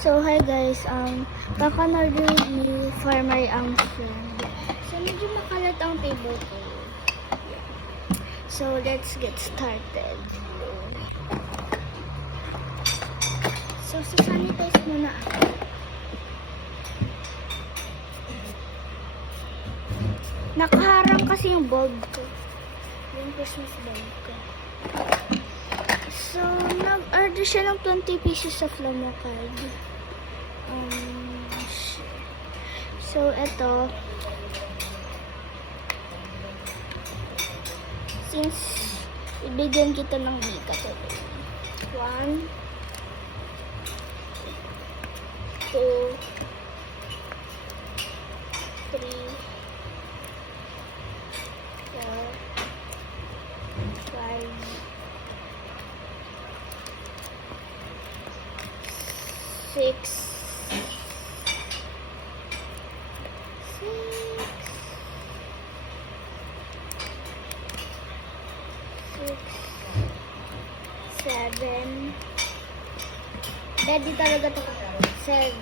So, hi guys, kaka-order ni Farmer ang friend. So, medyo makalat ang table ko. Yeah. So, let's get started. So, sasanitize muna ako. Nakaharang kasi yung bulb ko. Yung Christmas bulb ko. So, nag-order siya ng 20 pieces of Lomo card. So, eto. Since ibigyan kita ng Mika today. 1, 2, 3, 4, 5, 6, 7. Ready talaga ito. 7.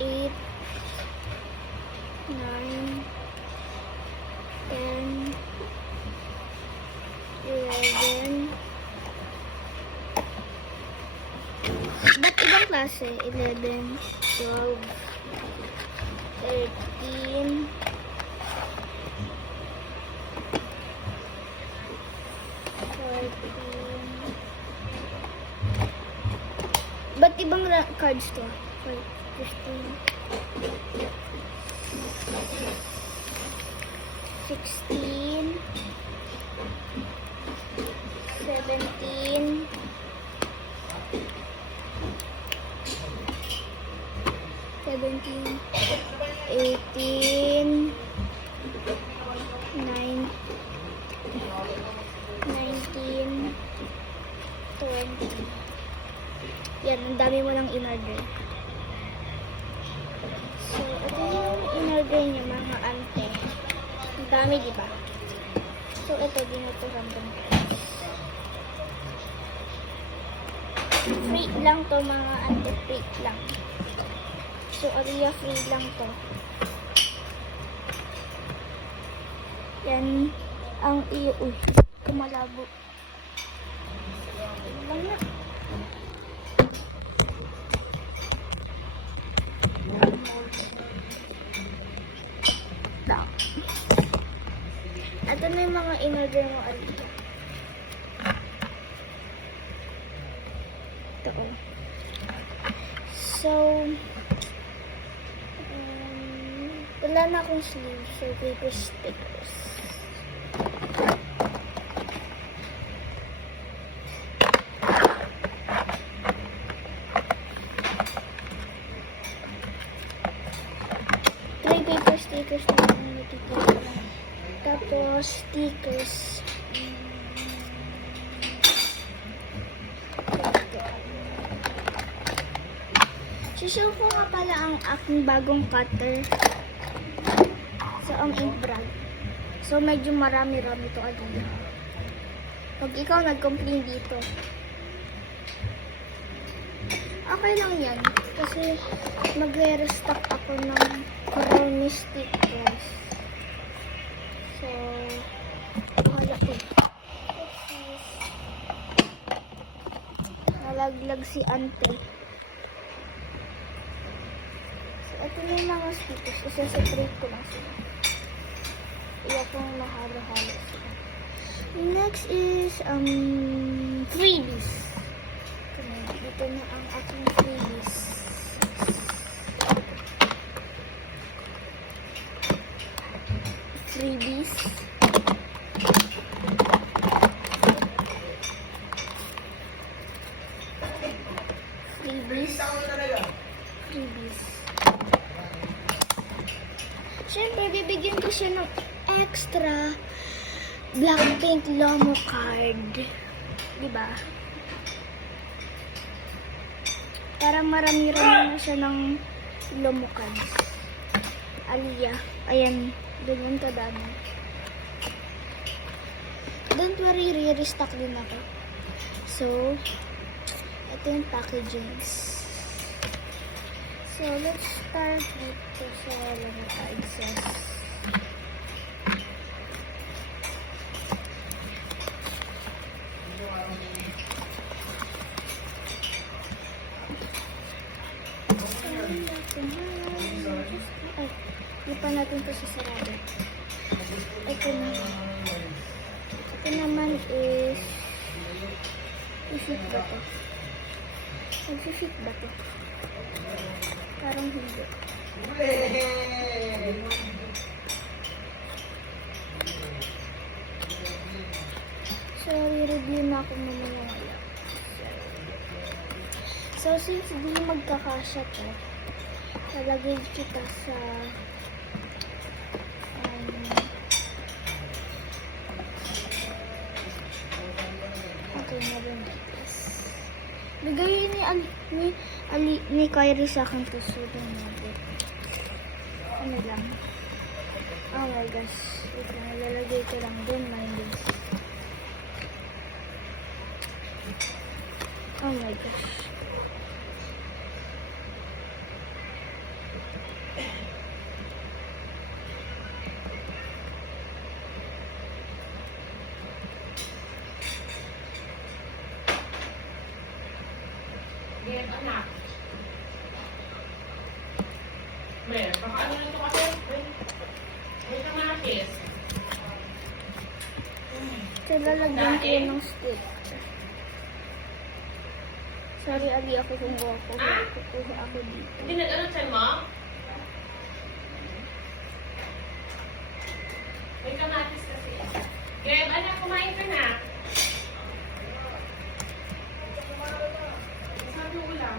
8, 9, 10, 11. Ba't ibang klase? 11, 12, 13, 14. Ba't ibang cards to? 15, 16, 17, 18, 19, 20. Yan, ang dami mo lang in-order. So, ito yung in-order niya, mga ante. Ang dami, di ba? So, ito, dinuturan ko. Free lang to, mga ante. Free lang. So, Aria, free lang to. Yan, ang iyo. Uy, kumalabo. Lang na. Ito na yung mga in-order mo alito. Ito ko. So, wala na akong sleeve. So, paper stickers. Paper stickers na lang natitira. Tapos, stickers. Show ko nga pala ang aking bagong cutter. So, ang ink brand. So, medyo marami-rami ito agad. Pag ikaw nag-complain dito, okay lang yan. Kasi, magre-restock ako ng marami stickers. So, wala ko. Nalaglag si ante. So, ito na yung mga stickers. Isa-separate ko lang sila. Iyak kong mahalo-halo sila. Next is, freebies. Dito na ang aking freebies. Freebies. Siyempre, bibigyan ko siya ng extra Blackpink Lomo card. Diba? Para marami-rami na siya ng Lomo cards. Alia. Ayan. Ganyan kadami. don't worry, re-restock din ako. So, ito yung packagings. So, let's start dito sa Lamatides. Ay, di pa natin ito sasarado. Ito na. Ito naman is i-fit ba ito? Mag-fit ba ito? Parang hindi. So, i-review na ako mamaya wala. So, since di magkakasya to, talagay kita sa okay na rin guys. Bigay ni Kyrie sa akin to, so don't know. Ano lang. Oh my gosh. Ito, nalalagay ko lang din, mindless. Oh my gosh. Game, anak. Mer, baka ano na ito kasi? Wait ang nakis. So, lalagyan ko ng stick. Sorry, Ali, ako kung kukuha ako dito. Hindi nag-ano sa'yo mo? May kamatis kasi. Game, anak, kumain ka na. Sabi ulam.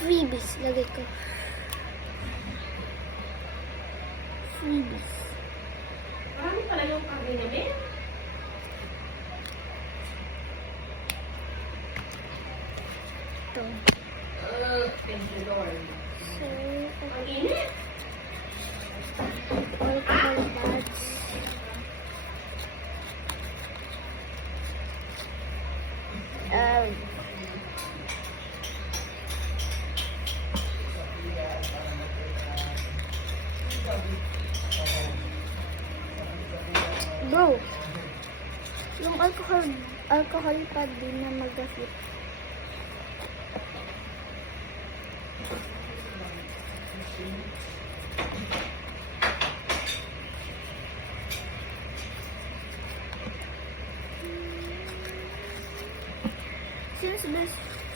Freebies, lagay ko. Freebies. Marami pala yung karne niya, Ben. Ito. Thank you, Lord. So, Ang init. alcohol pads. Bro, yung alcohol pad din na mag-fit.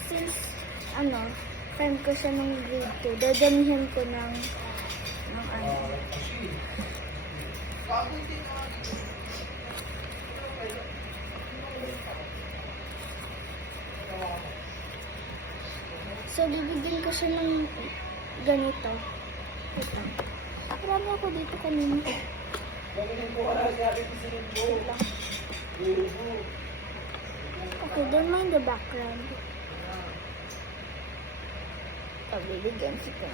Since time ko siya nung grade 2, dadamihan ko ng ano. So, bibigyan ko siya ng ganito. Ito. Marami ako dito kanina. Okay, don't mind the background. Bibigyan si ko.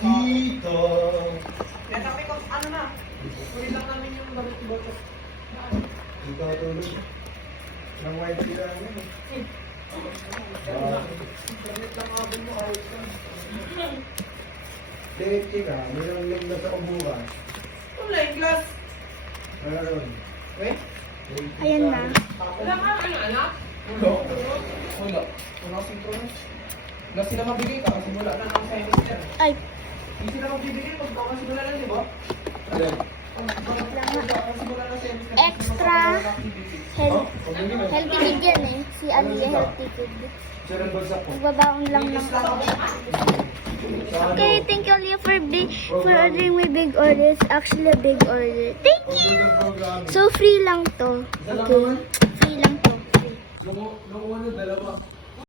Tito. Kaya sabi ko, ano na? Kunin lang namin yung gamit ko. Ikaw tulog. Nang white sila yun. Gamit lang abon mo, ayos ka. Date ka, mayroong lang na sa kumbuka. Online class. Meron. Eh? Ayan na. Wala ka, ano, anak? Wala. Wala kasing promise. Wala sila mabigay ka kasi wala na ng semester. Ay, Hindi sila magbibigay pag kakasimula lang, di ba? Alin? Kakasimula ng semester. extra healthy kid yan eh. Si Ali yung healthy kid. Sir, ang bagsak ko. Magbabaon lang ng Okay, thank you Leah for ordering my big order. It's actually a big order. Thank you! So, free lang to. Okay? Free lang to. Free. Nung una, dalawa.